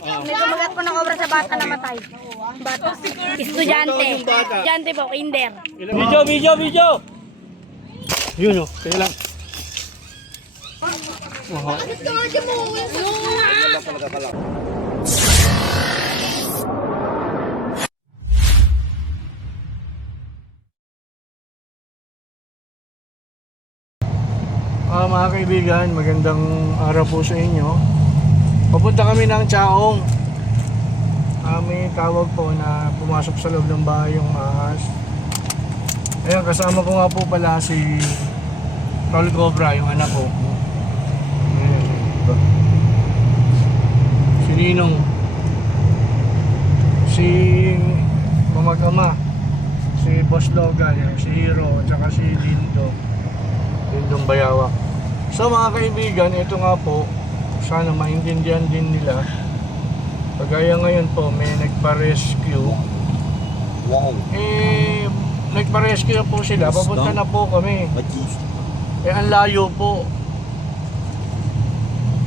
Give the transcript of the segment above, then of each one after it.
May kumagat po na cobra sa bata namatay. Bata. Estudyante. Estudyante po, kinder. Video! Yun o, kaya lang. Mga kaibigan, magandang araw po sa inyo. Papunta kami ng Chaong. May tawag po na pumasok sa loob ng bahay yung ahas. Ayan, kasama ko nga po pala si Tol Cobra, yung anak ko. Ayan. Si Ninong. Si mamag-ama. Si Boss Logan, si Hero, at saka si Lindong Bayawak. So mga kaibigan, ito nga po, sana maintindihan din nila. Kagaya ngayon po, may nagpa-rescue. Wow. Nagpa-rescue na po sila, papunta na po kami. Ang layo po.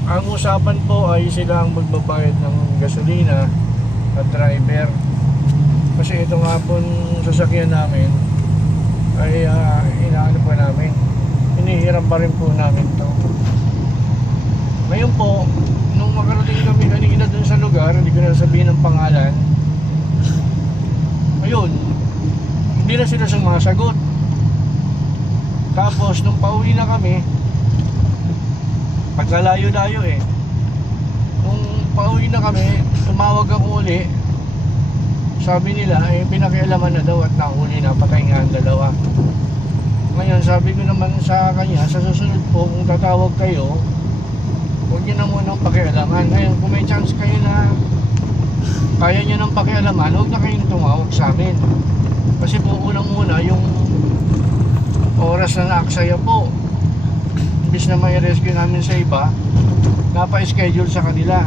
Ang usapan po ay sila ang magbabayad ng gasolina at driver. Kasi ito nga po sasakyan namin ay inaano pa namin. Hinihiram pa rin po namin to. Ngayon po, nung makarating kami kanina dun sa lugar, hindi ko na sabihin ang pangalan. Ayun, hindi na sila sumasagot. Tapos nung pauwi na kami, pagkalayo-layo nung pauwi na kami, tumawag ako uli. Sabi nila, pinakialaman na daw at nahuli na, patay nga ang dalawa. Ngayon, sabi ko naman sa kanya, sa susunod po, kung tatawag kayo, huwag nyo na munang pakialaman. Ngayon, kung may chance kayo na kaya nyo nang pakialaman, huwag na kayong tumawag sa amin. Kasi po, unang-una, yung oras na naaksaya po, imbis na may rescue namin sa iba, napa-schedule sa kanila.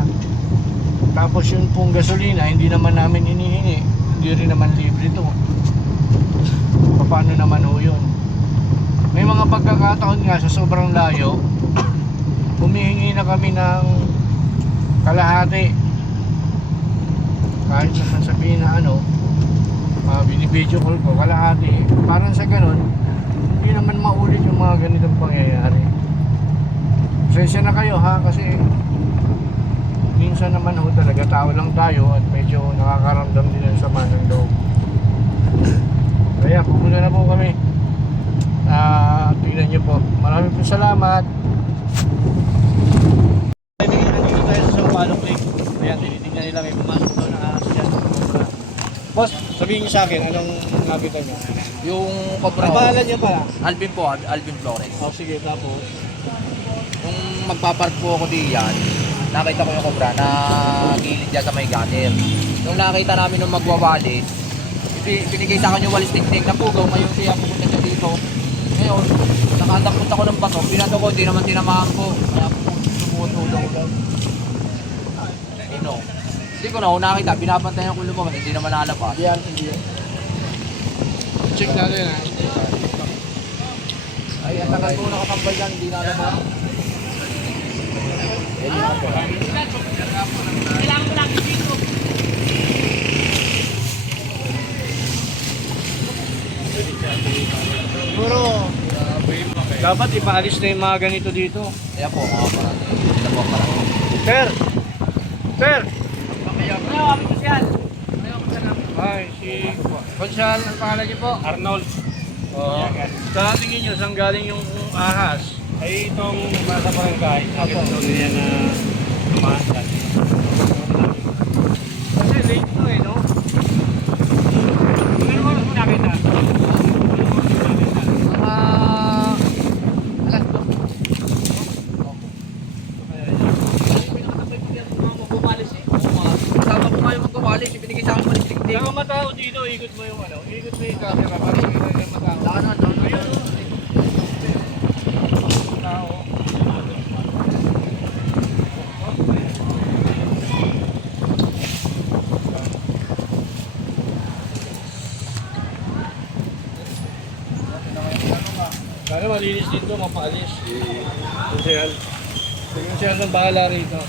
Tapos yung pong gasolina, hindi naman namin inihingi. Hindi rin naman libre to. Paano naman ho yun? May mga pagkakataon nga sa sobrang layo, humihingi na kami ng kalahati. Kahit naman sabihin na binibidyo call ko, kalahati. Parang sa ganun, hindi naman maulit yung mga ganitong pangyayari. Pasensya na kayo ha, kasi minsan naman ho talaga, tao lang tayo at medyo nakakaramdam din ng sama ng loob. Kaya pupunta na po kami. Tingnan nyo po. Maraming po salamat. Nandito tayo sa Sampaloc Lake. Ayan, tinitignan nila, may pumasok doon na ahas dyan. Boss, sabihin nyo sa akin, anong nakita nyo? Yung cobra. Ang pangalan nyo pala? Alvin po, Alvin Flores. Sige, tapos Nung magpapark po ako diyan, nakita ko yung cobra na gilid dyan sa may gutter. Nung nakita namin nung magwawalis, binigay sa akin yung walis tiktik na pugaw, ngayon siya pupunta siya dito. Ngayon, nakandakot ako ng bato, binato ko, hindi naman tinamaan ko. Kaya sumutudaw lang. Hindi ko na ako nakita, binabantayan ko lumabas, hindi naman nalabas. yan, hindi yan. Check natin ha. Ay, ang tagal ko nakatambay dyan, hindi nalabas. Kailangan mo lang dito. Siguro, dapat ipaalis na yung mga ganito dito. Kaya po, mga parang, ito po parang. Sir! Sir! Ano, kami sosyal. Hi, si Consyal, ang pangalan niyo po? Arnold. Oo. Sa tingin niyo, saan galing yung ahas? Ay itong nasa barangay, nakita daw niya na tumahan. Kasi late to no? Ano mo nakita? Alas po. Kasama ko kayo magwawalis, ibinigay sa akin walis tiktik. Saka matao dito, ikot mo yung ikot mo yung camera para makita yung matao. Doon. Ayun. Tao. Sana malinis dito, mapaalis. Kunsehal. Kunsehal ng bahala rito.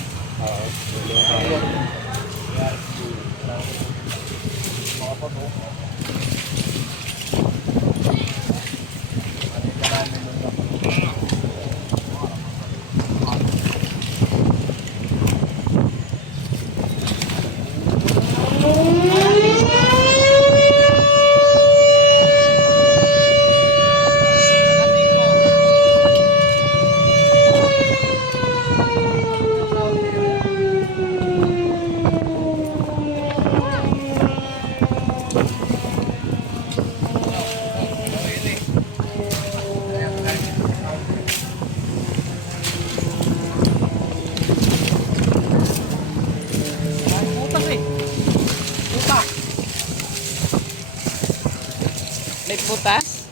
May butas?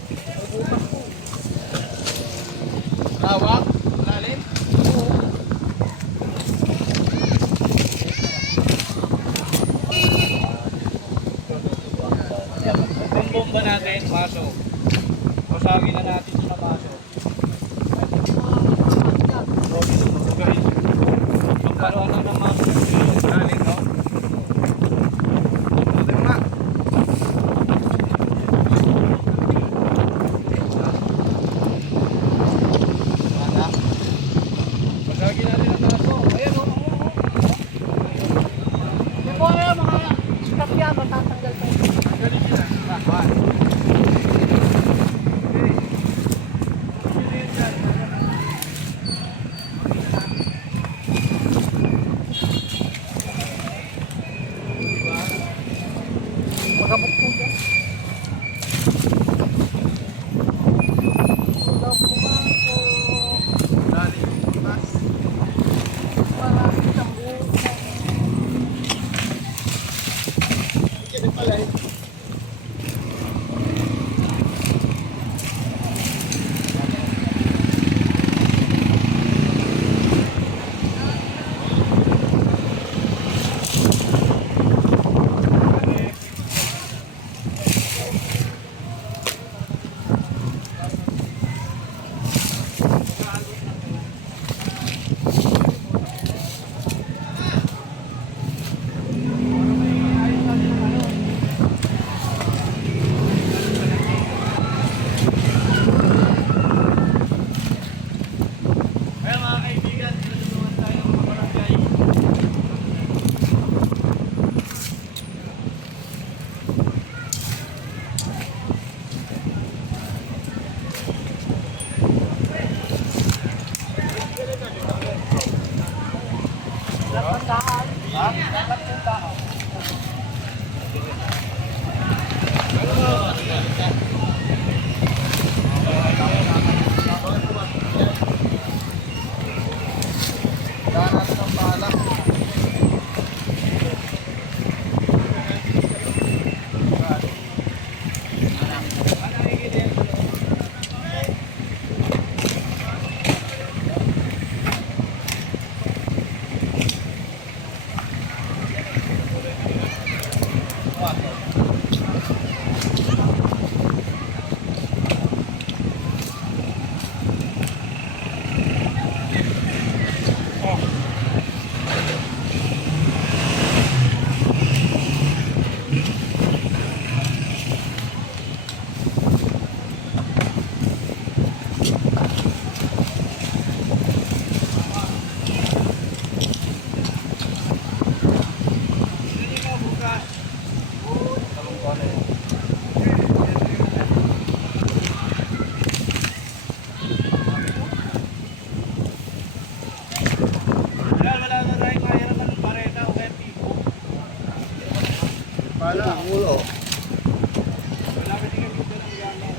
Hawak? Lalim? Yung bomba natin, pasok. Pasagin na natin sa pasok. Guys, magkaroon na ng mga galing, no? Pasagin natin ang taso. Ayan o. Yung po mga staff yan, matatanggal pa yun. Tanggalin sila. Lahat. Kaya mga kaibigan, tinutulungan tayo ng mga barangay. Wala na tayong mahirapan ng pareta o kaya tipo. Pala, ang ulo. Wala ka din kami doon ang gana.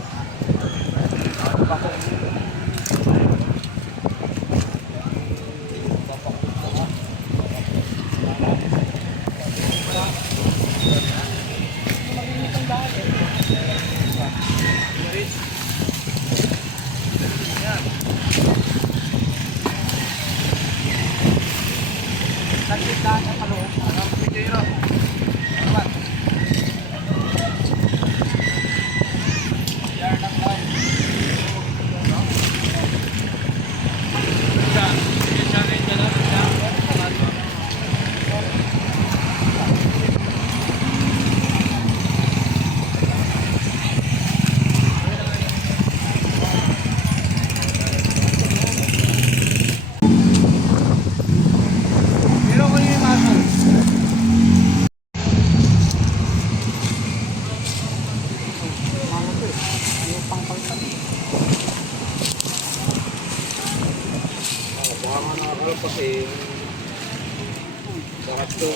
Kasi lahat to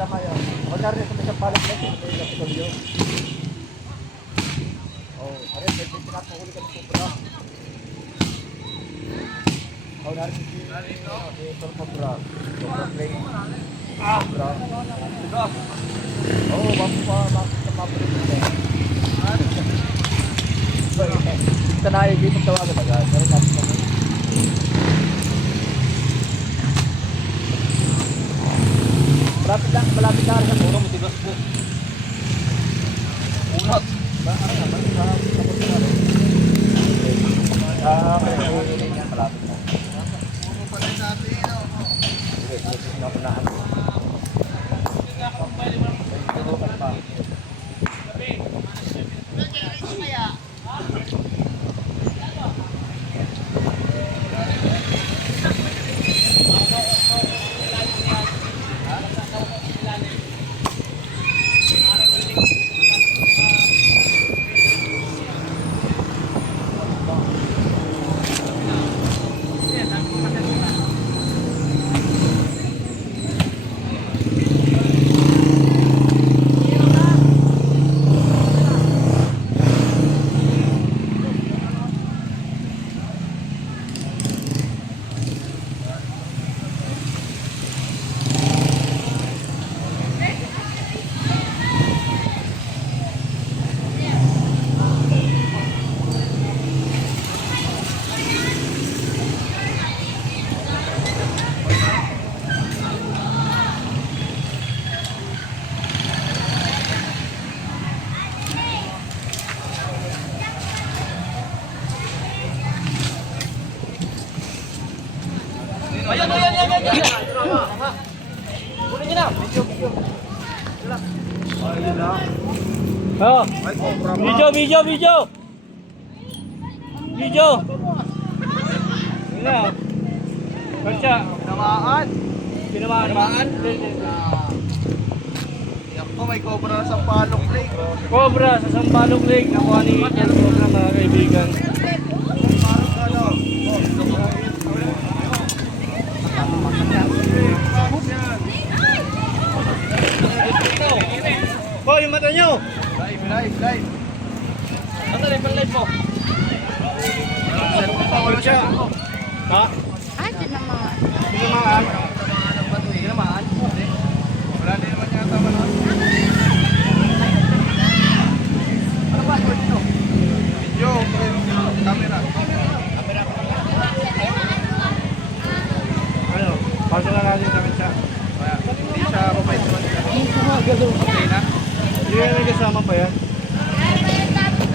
Tama yun. Huwag na rin sa isang palat na ito. Oh, arin, may pinapahuli ka ng sobra. Oh, narin si sobra. Sobra play. Sobra. Oh, bakit sa mapulit nila. Ito na ay dito tawagan agad. Narin natin kami. Malapit na rin ang puro, matigas po. Unat. Kaya nahuli niya, malapit na. Puno pa rin natin, napunahan. Oh, video. Yun na. Kansya. Tinamaan. Yan po, may cobra sa Sampalok Lake. Cobra sa Sampalok Lake. Nakuha ni El Cobra, mga kaibigan. Oh, yung mata nyo! Live. Ano rin, pan-live mo? Wala siya. Ha? Ay, tinamaan. Tinamaan. Tinamaan? Wala din naman yata man. Ano ba? Video. Camera. Ano? Pausa na natin sa kansa. Hindi siya mabait naman siya. Okay na? Hindi na nagkasama pa yan.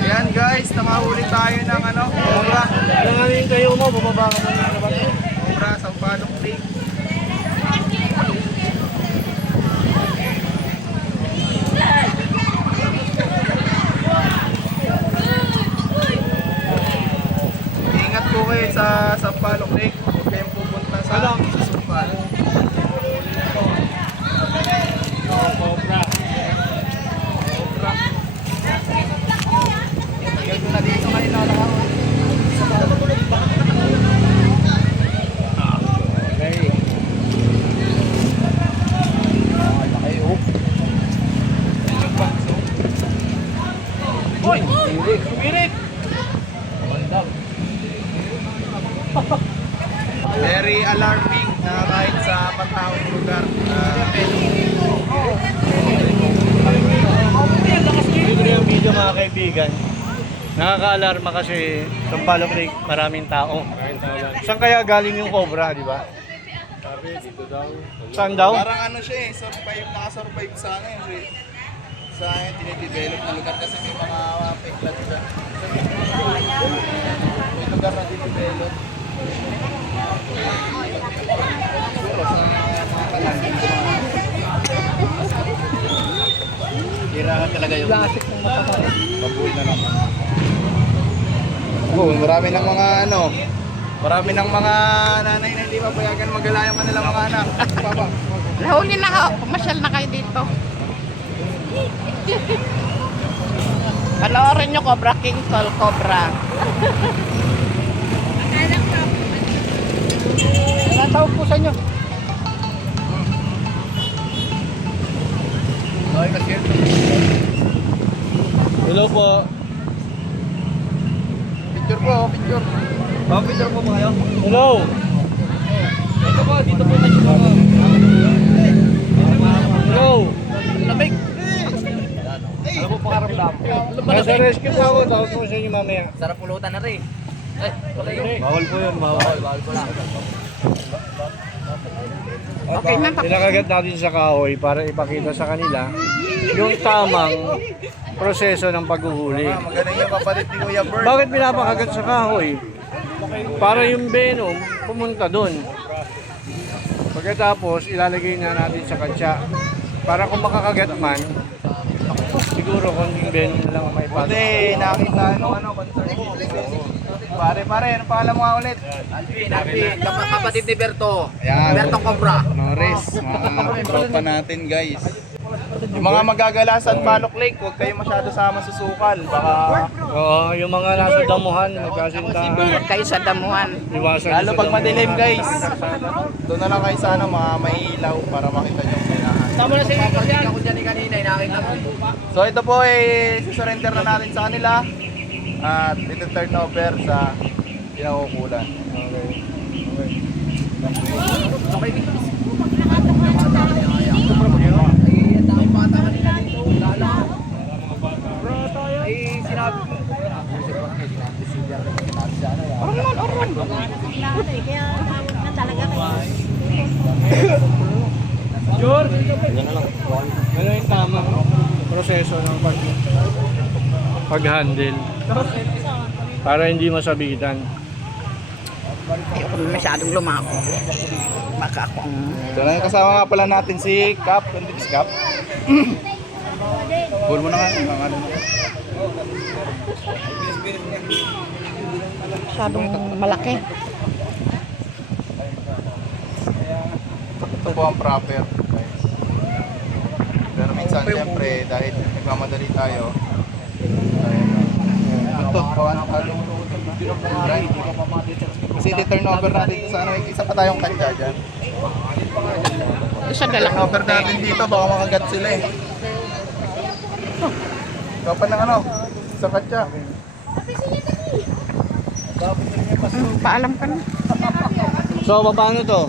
Ayan guys, namahuli tayo ng cobra. Ano nga yung kayo mo? Bumaba ka muna sa bato. Cobra, Sampalok Lake. Ingat po kayo sa Sampalok Lake. Huwag kayong pupunta sa Sampalok. Cobra. Tigil na dito kayo na lang. Okay. Uy! Sumirit! Very alarming na kahit sa pataong lugar. Dito na yung video, mga kaibigan. Nakaka-alarma kasi Sampalok Lake, maraming tao. Saan kaya galing yung cobra, di ba? Sabi, dito daw. Saan daw? Parang siya nakasurvive sa sa tinidevelop na lugar kasi may mga pekla dito. May lugar na dinidevelop. Siguro sa mga palangin. Tirahan talaga yung plastic ng mata. Pabul na naman. Oh, marami ng mga Marami ng mga nanay na hindi papayagan magala yung kanilang mga anak. Papa. Nahuli na ako. Pumasyal na kayo dito. Panoorin nyo Cobra King Soul Cobra. Ilan taon po sa inyo? Okay, kasi Hello po. Picture po, picture. Picture po kayo? Hello. dito po tayo. Hello. Lamig. Ano po pakaramdam? Nasa rescue po ako. Tawag po sa inyo mamaya. Sarap pulutan na rin. Ay, wala yun. Bawal po yun, bawal. Bawal ko lang. Okay na. Pinakagat natin sa kahoy para ipakita sa kanila yung tamang proseso ng paghuhuli. Magaling yung kapatid ni Kuya Bert. Bakit pinapakagat sa kahoy? Para yung venom pumunta doon. Pagkatapos ilalagay na natin sa katsa. Para kung makakagat man, siguro konting venom na lang ang may pasok. Hindi, nakita ano, concern. Pare, ano pangalan mo nga ulit? Alvin. Kapatid ni Berto. Ayan. Berto Cobra. Norris, mga tropa natin guys. Yung mga magagalasan Palok Lake, huwag kayo masyado sama susukal. Baka Oo, yung mga nasa damuhan, magkasintahan. Huwag kayo sa damuhan. Iwasan lalo sa pag damuhan. madilim guys. Doon na lang kayo sa ano, mga may ilaw para makita nyo yung kailangan. Papakita ko dyan kanina, nakita ko. So ito po surrender na natin sa kanila. At ito turn over sa pinakukulan. Ay, ang daming bata kanina dito. Lala. Ay, sinabi ko. Ano yung tamang proseso ng pag-handle para hindi masabitan. Ayoko na masyadong lumako. Baka ako ang... So na kasama nga pala natin si Cap, Hendrix Cap. Goal mo na nga, mga ano. Masyadong malaki. Ito po ang proper, guys. Pero minsan, siyempre, dahil nagmamadali tayo, ito, kasi turnover natin sa ano, isa pa tayong katya dyan. Isa dalang Turnover natin dito, baka makagat sila eh. Kapan ng ano, sa katya. Paalam ka na. So, paano to?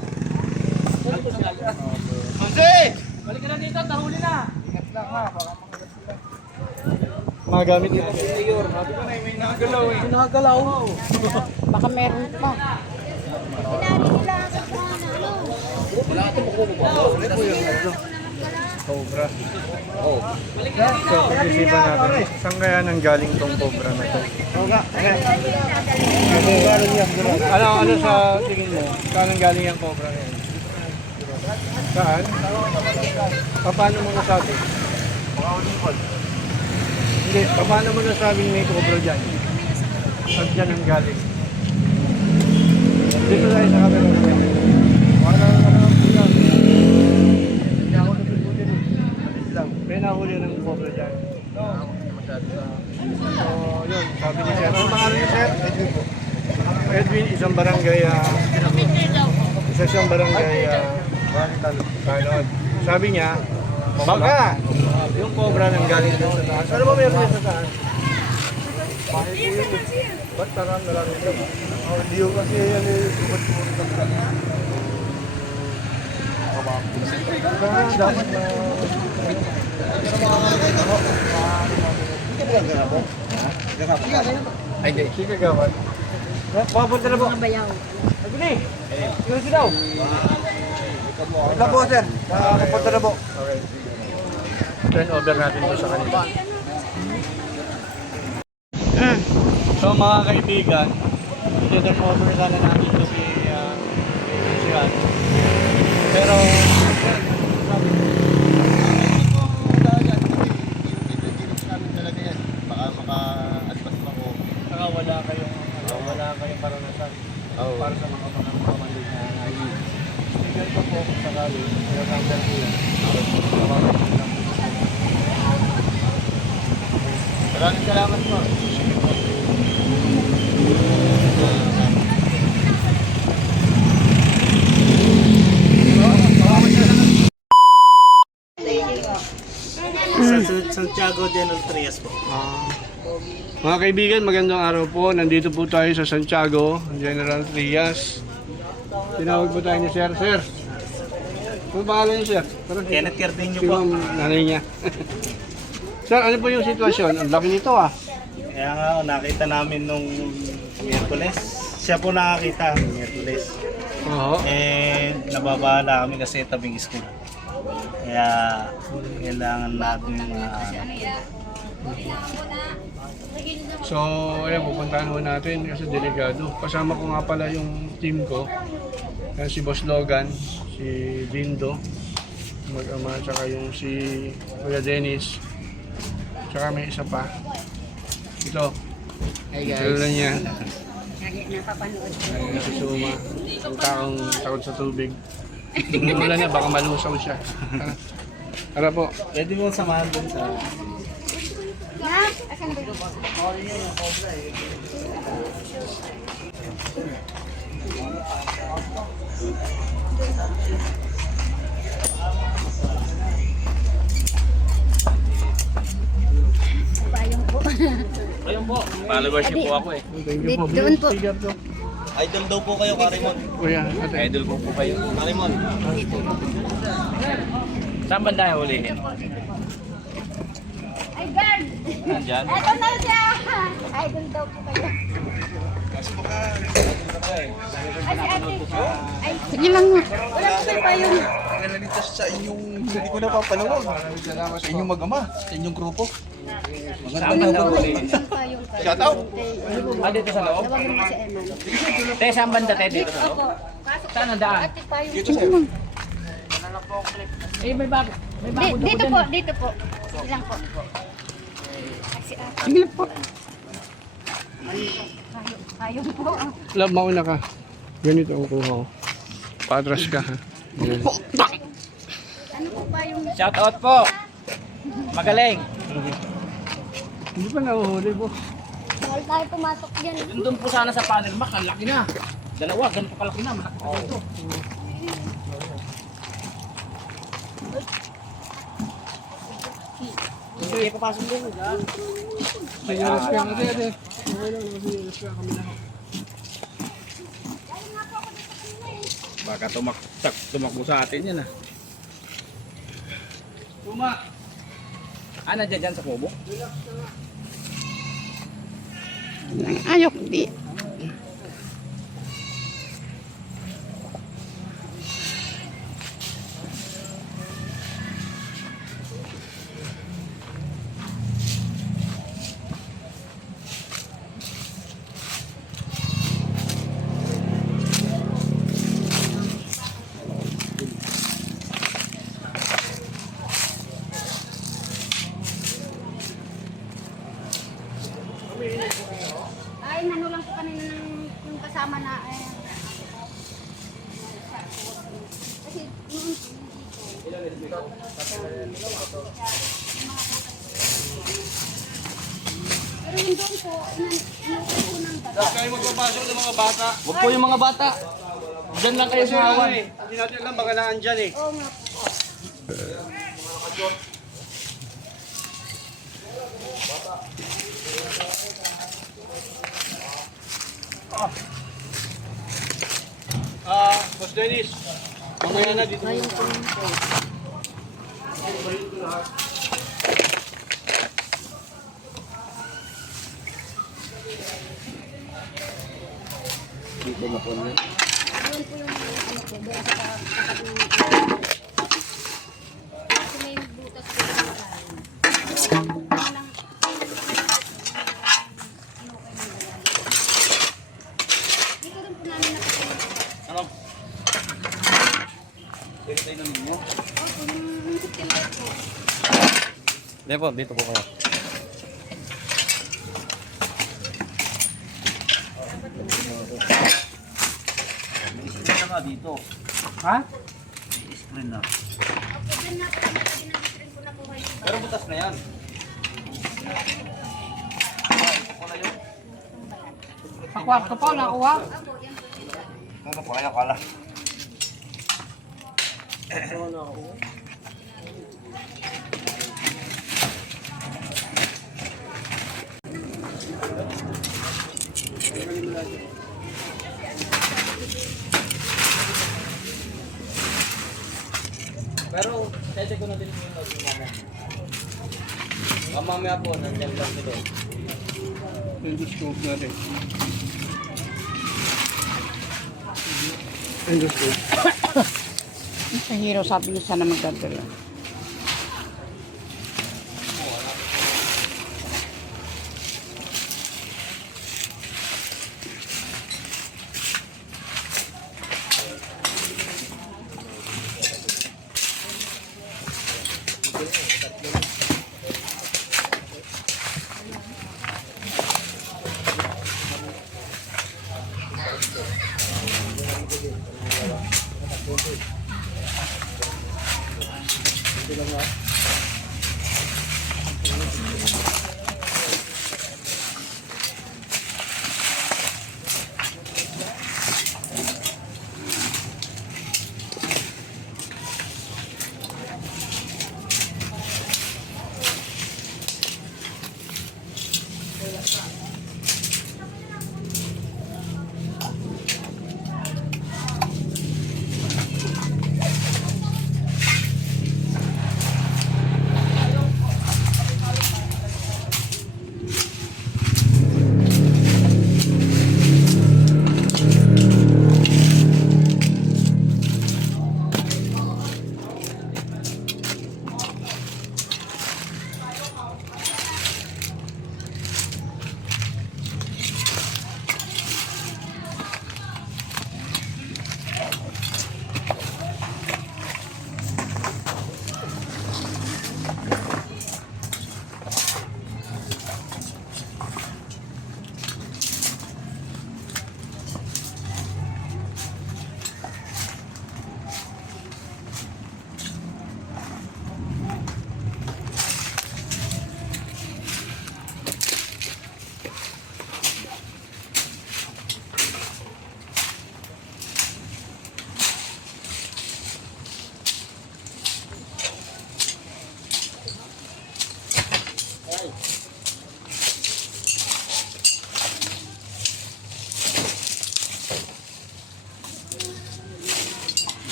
Ingat lang ha, baka makagat sila. Magamit natin. May nagalaw eh. Baka meron pa. Cobra. So, pag-isipan natin, saan kaya nang galing tong cobra na to? Ano sa tingin mo? Saan nang galing yung cobra na yan? Saan? Paano mo nasabi? Hindi, paano mo nasabing may cobra dyan? Saan dyan ang galing? Dito tayo sa camera. May nahuli ng cobra dyan. So, yun, sabi ni Sir. Ano pangalan ni Sir? Edwin po. Edwin, isang barangay, isang barangay, Tanod. Sabi niya, baka yung cobra nang galing doon sa taas. Ano ba meron din sa taas? Ba't tarang na lang ito? Hindi ko kasi yan subat mo rin ang dapat na... Ay, hindi. Sige, gawad. Papunta na po. Aguni! Siguro si daw. Wait lang po, sir. Papunta na po. Okay. Turn over natin po sa kanila. So mga kaibigan, i-turn over sana natin ito si Han. Pero, saka wala kayong karanasan. Para po kung sakali. Yung number po yan. Maraming salamat po. Santiago de los Trias po. Mga kaibigan, magandang araw po. Nandito po tayo sa Santiago, General Trias. Tinawag po tayo ni Sir. Sir, ano pangalan niyo, Sir? Kenneth Cardenio Si po. Ma'am, nanay niya. Sir, ano po yung sitwasyon? Ang laki nito ah. Kaya nga, nakita namin nung Miyerkules. Siya po nakakita, Miyerkules. Oo. Nababahala kami kasi tabing school. Kaya, kailangan natin So, ayan, pupuntahan ho natin kasi delikado. Kasama ko nga pala yung team ko. Yan si Boss Logan, si Dindo, mag-ama, tsaka yung si Kuya Dennis. Tsaka may isa pa. Ito. Hey guys. Ito niya. Ayun si Suma. Ang taong takot sa tubig. Wala na, baka malusaw siya. Tara po. pwede mo samahan dun sa... Followers niyo po ako eh. Thank you po. Doon po. Sticker to. Idol daw po kayo, Karimon. Kuya, ate. Idol ko po kayo. Karimon. Saan banda yung hulihin? Ay, girl! Nandyan? Eto na siya! Idol daw po kayo. Ay, si ate. Ay, sige lang nga. Wala po kayo pa yung... Nalito sa inyong, hindi ko napapalawag. Sa inyong mag-ama, sa inyong grupo. Saan banda yung hulihin? Shout out! Ah, dito sa loob? Tawagin mo si Eman. Te, saan banda te? Dito sa loob? Opo. Pasok Saan ang daan? ate pa yung... Dito sir. Eh, may bago. May bago Dito po, dito po. Ilang po. Ay, si ate. Sige po. Ayaw po. Love, mauna ka. Ganito ang kuha ko. Patras ka ha. Yan. Ano po ba yung... Shout out po! Magaling! Hindi pa nahuhuli po. Bawal tayo pumasok dyan. Doon po sana sa panel max, ang laki na. Dalawa, ganito kalaki na, malaki pa dito. Hindi, papasok doon. Sinyalas ka ate, ate. Okay lang, sinyalas ka kami lang. Baka tumakbo sa atin yan ah. Tuma! Ah, nandiyan dyan sa kubo? Ayok, di. Ay, nano lang po kanina ng yung kasama na kasi noon pero yung doon po, inuwi po ng data. Huwag kayo magpapasok ng mga bata. Huwag po yung mga bata. Diyan lang kayo Kasi sa ano awan. eh, hindi natin alam baka naandyan eh. Oo nga po. Boss Dennis, mamaya na dito. Doon po yung ano po, doon sa katabi. Kasi may butas po yung malalim. Dito rin po namin nakapagod. Ano? Pwede tayo namin mo? Opo, yung September po. Hindi po, dito po kayo. Dito. Ha? screen na. Pero butas na yan. Nakuha ka po, nakuha. Ano pa kaya kala? Pero, check ko na din yung load mamaya. Mamaya po, nandiyan lang sila. Endoscope natin. Endoscope. Sa hero, sabi ko sana magdadala.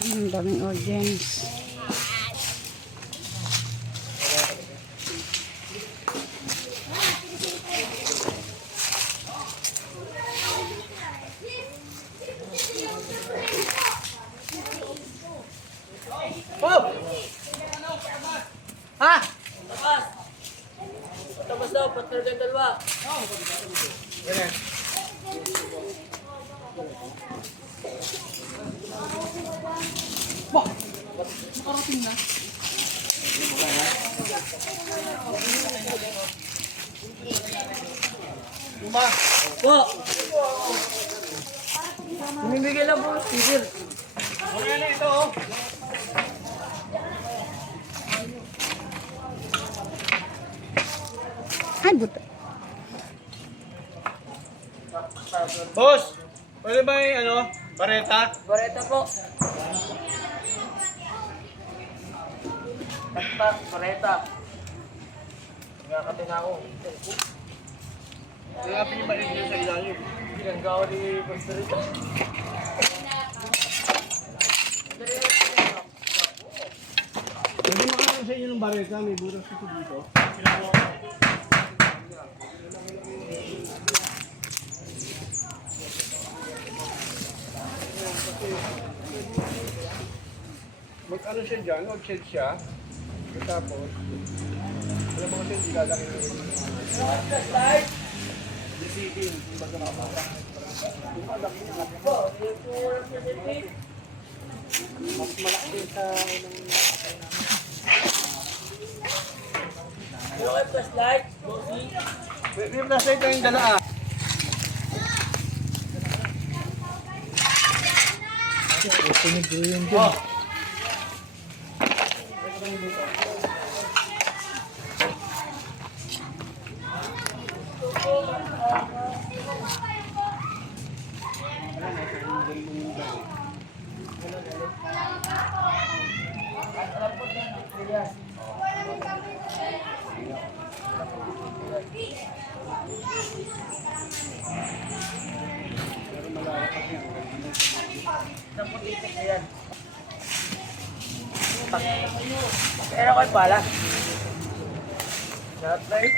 Ang daming audience. Ay, buta. Boss, pwede ba yung ano, bareta? Bareta po. Taktak, bareta. Nagkakati na ako. Kaya pinimalik niyo sa ilalim. Pinanggawa ni Pastorita. Pwede makakaroon sa inyo ng bareta, may buras ito dito. Mag-ano siya dyan, mag-shed siya. Tapos, alam mo kasi hindi lalaki. Receiving, hindi ba ito nakapasa? Yung kay flashlight, May flashlight tayong dala ah. pero kay pala. Flashlight.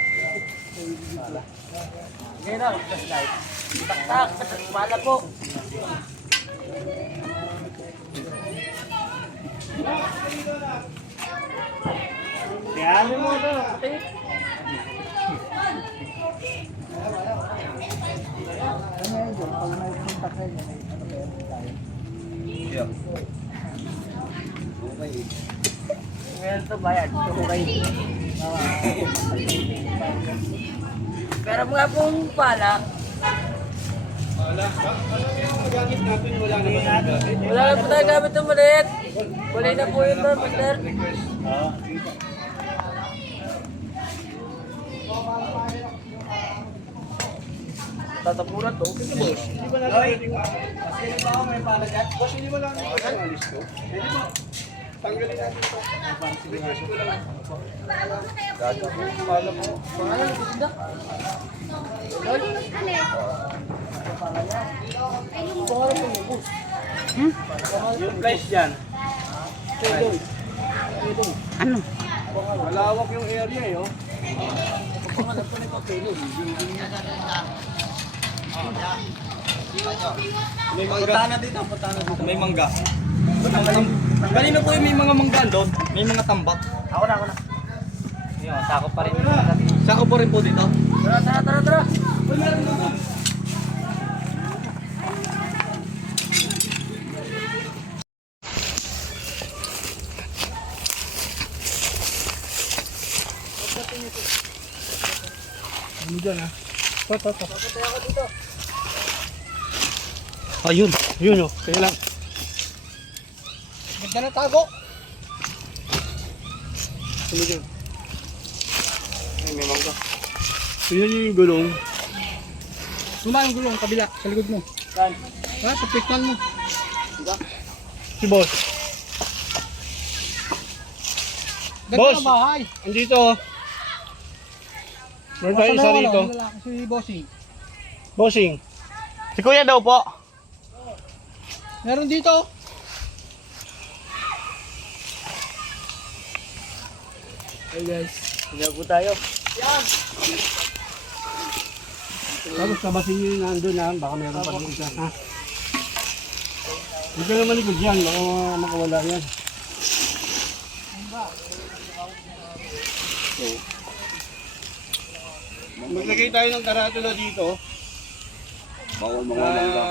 Ngayon na, flashlight. Tak, pala po. Kaya mo ito. Ngayon to bayad. Pero mga pong pala. Wala na po tayo gamit ng maliit. Wala na po yun doon, Master. Tatapuran to. Yung price dyan. Ano? Malawak yung area eh. Oh. May mangga. May mangga. Kanina po yung may mga mangga doon. May mga tambak. Ako na. Yun, sakop pa rin. Sako po rin po dito. Tara. Ano dyan ah? Ayun. Ayun oh. Kaya lang. Ganda na tago. Ano dyan? Ay, may mangga. Yun yung gulong. Suma yung gulong, kabila, sa likod mo. Saan? Ha? Sa pikman mo. Si boss. Boss! Bahay. Andito oh. Meron tayo isa rito. Si Bossing. Bossing. Si Kuya daw po. Meron dito. Hey guys, hindi po tayo. Tapos tabasin nyo yung nandun ha. Baka meron pa rin isa ha. Hindi ka naman likod yan. Baka makawala yan. Maglagay tayo ng karatula dito. Bawal mga mangga.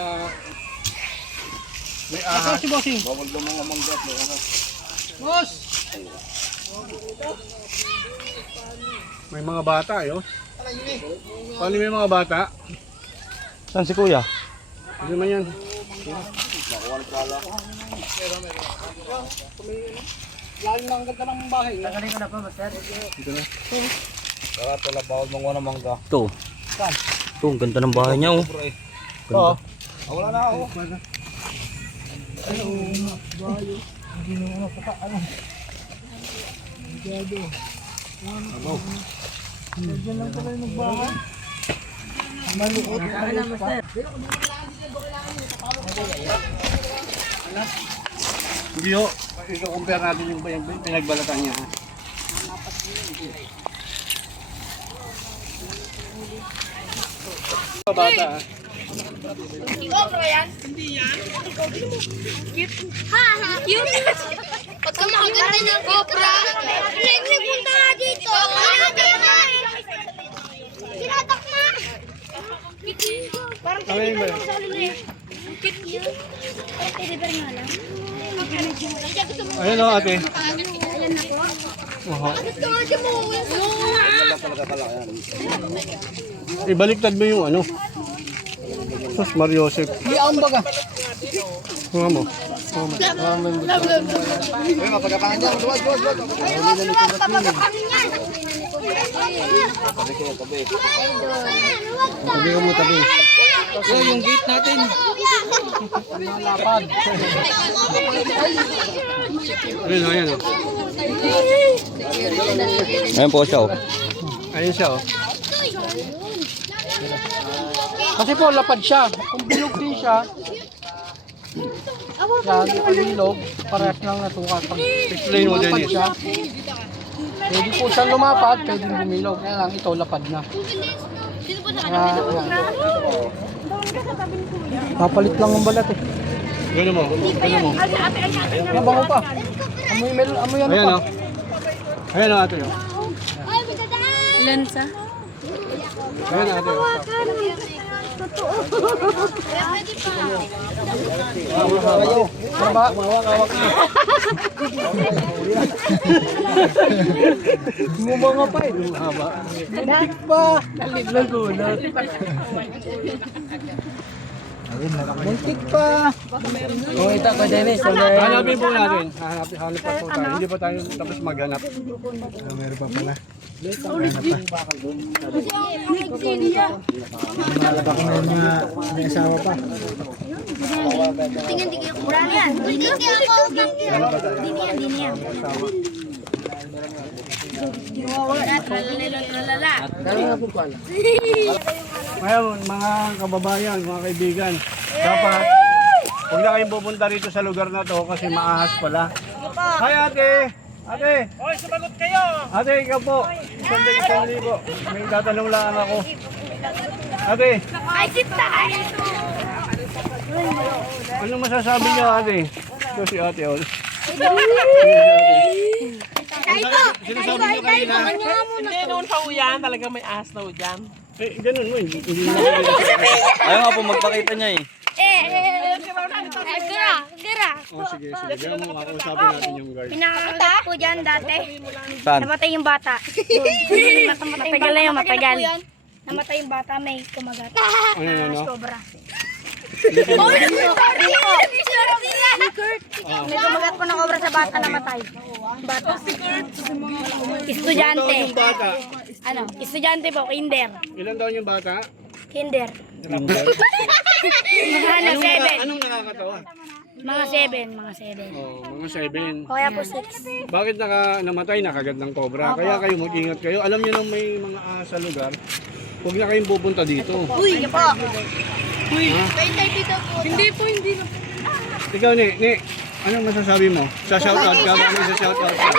May ahas. Si Bossing. Bawal daw mga mangga. Boss! May mga bata yun. Paano may mga bata? Saan si Kuya? Hindi man yan. Lalim lang ang ganda ng bahay. Tagalin ko na po, Master. Dito na. Karatula, bawal mga mangga. Ito. Ito, ang ganda ng bahay niya oh. Oo. Wala na ako. Tagalin na, Master. Hindi ho. I-compare natin yung pinagbalatan niya. Ha? Bata ha. Cute. Pagka makaganda ng cobra. Nagpunta nga dito. Sinatak na. Parang Tangayin ba? Ayan o, ate. Oho. Ibaliktad mo yung ano. Sus, Mariosep. Iyaong baga. Mga mo. Uy, mapagapangan niya. Duwag. Hindi ka mo tabi. So, yung gate natin. Lapad. Ayan o. Ayan po siya. Ayun siya oh. Kasi po lapad siya. Kung bilog din siya, yan, pag bilog, parehas lang natukas. Pag explain mo din siya, pwede po siyang lumapad, pwede bumilog. Kaya lang ito, lapad na. Papalit lang ang balat eh. Gano'n mo, gano'n mo. Mabango pa. Amoy ano pa. Ayan o ate o. Lansa. Ayan o ate o. Mawak-awak na. Gumanga pa eh. Haba. Muntik pa. Lagunat. Muntik pa. Kumita ko, Dennis. Hanapin po natin. Hanap pa po tayo. Hindi pa tayo tapos maghanap. Meron pa pala. Malaba ko na yung mga may asawa pa. Tingin-tingin ako. Mura yan. Hindi ako. Diniyan. Lalala. Ngayon, mga kababayan, mga kaibigan, dapat huwag na kayong pupunta rito sa lugar na to kasi maahas pala. Hi ate! Ate! Hoy, sumagot kayo! Ate, ikaw po. 1,000. May tatanong lang ako. Ate! Ay, sita! Ano masasabi niyo ate? Ito si ate Ol. Sinasabi niyo kanina. Hindi, noon pa uyan. Talaga may ahas na uyan. Eh, ganun mo. Hindi na Ayaw nga po magpakita niya eh. Gira. Oh, sige. Ganun mo, makausapin natin yung guard. Pinakagat po dyan dati. Saan? Namatay yung bata. Matagal na yung matagal. Namatay yung bata, may kumagat. Ano? Sobra. May kumagat po na cobra sa bata, namatay. Bata. Estudyante. Yung bata. Ano? Estudyante po, kinder. Ilan taon yung bata? Kinder. Ano, 7. Anong nakakatawa? Mga 7. Oh, mga 7. Kaya po 6. Bakit namatay nakagat ng cobra? Kaya kayo mag-ingat kayo. Alam niyo na may mga ahas sa lugar. Huwag na kayong pupunta dito. Uy, po. Hindi na. Ikaw, Ni, anong masasabi mo? Sa shoutout ka ba? Ano sa shoutout ka?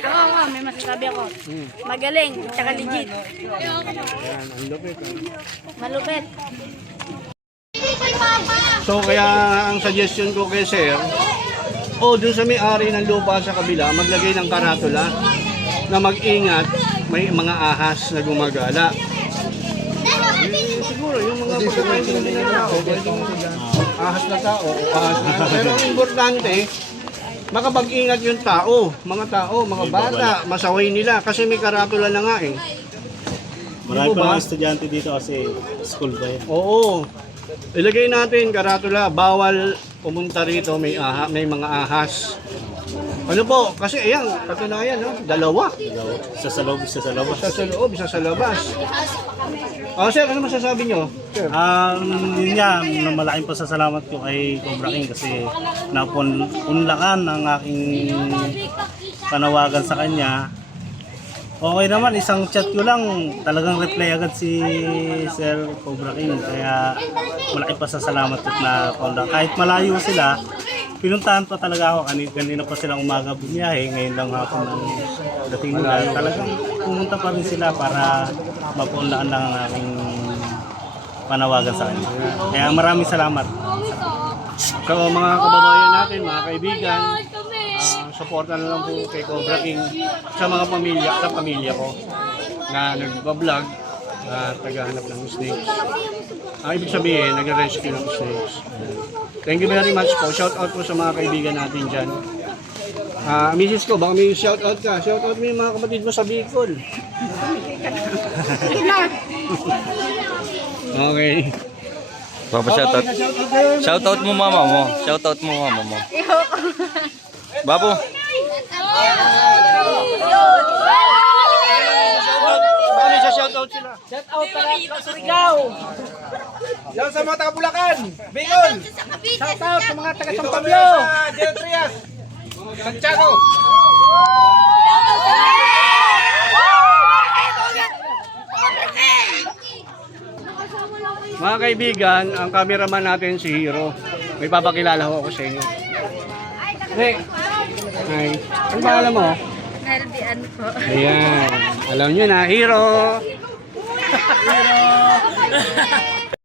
Ako, may masasabi ako. Magaling, tsaka legit. Yan, ang lupit. Malupit. So, kaya ang suggestion ko kay Sir, dun sa may-ari ng lupa sa kabila, maglagay ng karatula na mag-ingat, may mga ahas na gumagala. Siguro, yung mga pagkakain din ng tao, pwedeng ahas na tao, ahas na tao. Pero ang importante, makapag-ingat yung tao, mga bata, masaway nila kasi may karatula na nga eh. Marami pa mga estudyante dito kasi school ba yan? Oo. Ilagay natin karatula, bawal pumunta rito, may mga ahas. Ano po? Kasi ayan, katunayan, no? Dalawa. Isa sa loob, isa sa labas. Isa sa loob, isa sa labas. Sir, ano masasabi nyo? Sir? Yun nga, malaking pasasalamat ko kay Cobra King kasi napunlakan ang aking panawagan sa kanya. Okay naman, isang chat ko lang, talagang reply agad si Sir Cobra King. Kaya malaking pasasalamat ko na kahit malayo sila, pinuntahan pa talaga ako. Kanina pa silang umaga bumiyahe, ngayon lang hapon ang dating nila. Talagang pumunta pa rin sila para mapunlaan lang ang aking panawagan sa kanya. Kaya maraming salamat. So, mga kababayan natin, mga kaibigan, suporta na lang po kay Cobra King sa mga pamilya ko na nagbablog. at naghahanap ng snakes. Ibig sabihin, nag-rescue ng snakes. Thank you very much po. Shout out po sa mga kaibigan natin dyan. Mrs. ko, baka may shout out ka. Shout out mo yung mga kapatid mo sa Bicol. Okay. Shoutout. Shoutout mo mama mo. Shoutout mo mama mo. Babo. Baka sa shout out sila. Shout out para sa Surigao. Yan sa mga taga Bulacan, Bicol. Shout out sa mga taga San Pablo. Del Trias, Santiago. Mga kaibigan, ang cameraman natin si Hero. May papakilala ko sa inyo. Rick. Hi. Ano ba alam mo? Nerdian po. Ayan. Alam nyo na, Hero. Hero.